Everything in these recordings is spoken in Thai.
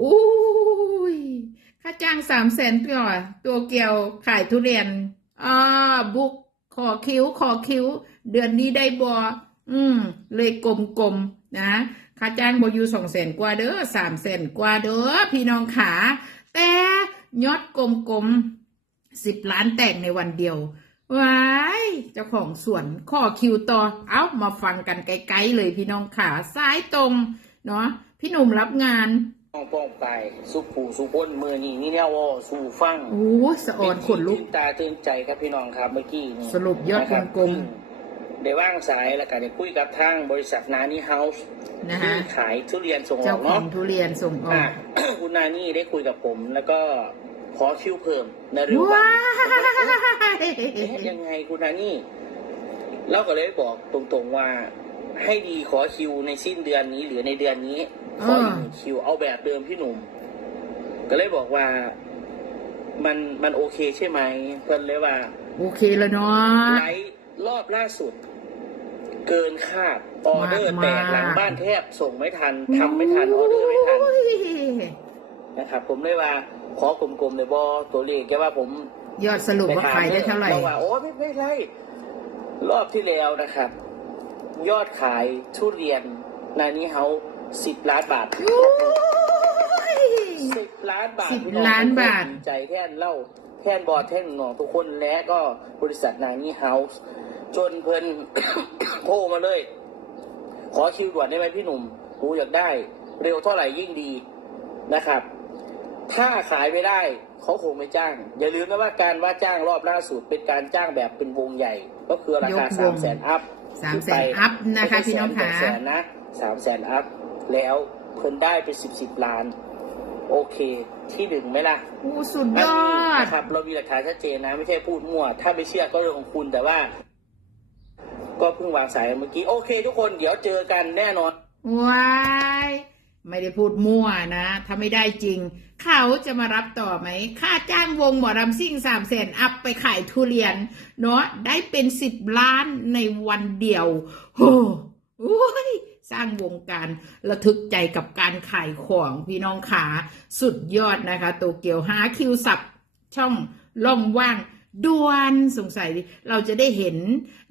อุ้ยค่าจ้างสามแสนตัวตัวเกี่ยวขายทุเรียนอ่าบุกขอคิ้ว ขอคิ้ว เดือนนี้ได้บออืม เลยกลมๆนะค่าจ้างบอยู่สองแสนกว่าเด้อสามแสนกว่าเด้อพี่น้องขา แต่ยอดกลมๆสิบล้านแตกในวันเดียวว้ายเจ้าของสวนข้อคิวต่อ เอ้ามาฟังกันไกลๆเลยพี่น้องขาซ้ายตรง เนาะพี่หนุ่มรับงาน ป้องป้องไปสุผูสุพ้นมือนี่นี่แนววอสู่ฟังโอ้สะอ่อนขนลุก ตื่ตาตื่นใจครับพี่น้องครับเมื่อกี้นี่สรุปยอดนะครับกลมได้ว่างสายแล้วก็ได้คุยกับทางบริษัทนานี่เฮาส์นะที่ฮะ ขายทุเรียนส่งอเจ้าอกขอเนาะงทุเรียนส่งอออะ ก คุณนานี่ได้คุยกับผมแล้วก็ขอคิวเพิ่มในเร็ววัว้านเอ๊ะยยังไงคุณนานี่เราก็เลยบอกตรงๆว่าให้ดีขอคิวในสิ้นเดือนนี้หรือในเดือนนี้ ขออีกหนึ่งคิวเอาแบบเดิมพี่หนุ่ม ก็เลยบอกว่า มันมันโอเคใช่ไหมเพิ่นเลยว่า โอเคแล้วเนาะไลฟ์รอบล่าสุด เกินคาดออเดอร์มากแตกหลังบ้านแทบส่งไม่ทันทำไม่ทันออเดอร์ไม่ทันโอ้ยนะครับ ผมเลยว่า ขอกลมๆเลยบอตัวเลขแกว่าผมยอดสรุปว่าขายได้เท่าไหร่เราว่าโอ้ไม่ไม่ใช่รอบที่แล้วนะครับ ยอดขายทุเรียนนานี้เฮา สิบล้านบาทโอ้ยสิบล้านบาทสิบพี่องล้านบาทดีใจแท่นเล่าแท่นบอดแท่นหนองทุกคนและก็บริษัทนานี้เฮาส์จนเพิ่นโทรมาเลย ขอคิวด่วนได้ไหมพี่หนุ่มกูอยากได้ เร็วเท่าไหร่ยิ่งดีนะครับ ถ้าขายไม่ได้เขาคงไม่จ้าง อย่าลืมนะว่าการว่าจ้างรอบล่าสุดเป็นการจ้างแบบเป็นวงใหญ่ ก็คือราคายกวสางมแสนอัพสามแสนอัพนะคะพี่น้องไม่ขาใช่แสนสองแสนนะสามแสนอัพ แล้วเพิ่นได้เป็นสิบสิบล้าน โอเค ที่หนึ่งไหมล่ะโอ้สุดยอันอนี้ดนะครับ เรามีหลักฐานชัดเจนนะ ไม่ใช่พูดมั่ว ถ้าไม่เชื่อก็เรื่องของคุณแต่ว่า ก็เพิ่งวางสายเมื่อกี้ โอเค ทุกคนเดี๋ยวเจอกันแน่นอนว้ายไม่ได้พูดมั่วนะถ้าไม่ได้จริง เขาจะมารับต่อไหม ค่าจ้างวงหมอรำซิ่งสามแสนอัพไปขายทุเรียน เนาะได้เป็นสิบล้านในวันเดียวโหโอ้ย สร้างวงการระทึกใจกับการขายของพี่น้องขาสุดยอดนะคะ โตเกียวหาคิวสับช่องล่องว่างด่วนสงสัยเราจะได้เห็น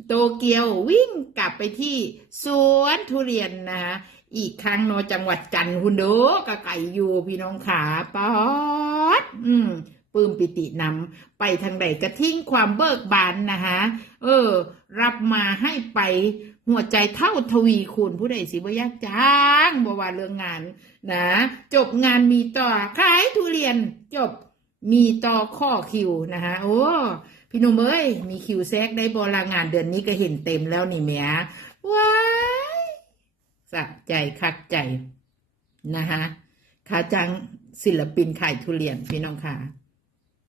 โตเกียววิ่งกลับไปที่สวนทุเรียนนะคะอีกครั้งเนอะจังหวัดจันทร์คุณเด้อกะไก่อยู่พี่น้องขาป๊อดอืม ปลื้มปิตินำไปทางใดกระทิ้งความเบิกบานนะคะเออ รับมาให้ไปหัวใจเท่าทวีคูณผู้ใดสิบ่ยากจ้างบ่ว่าเรื่องงานนะจบงานมีต่อขายทุเรียนจบมีต่อข้อคิวนะคะโอ้พี่หนุ่มเอ้ยมีคิวแซกได้บรางานเดือนนี้ก็เห็นเต็มแล้วนี่แหม่ว้ายสะใจคักใจนะคะค่าจ้างศิลปินขายทุเรียนพี่น้องค่ะ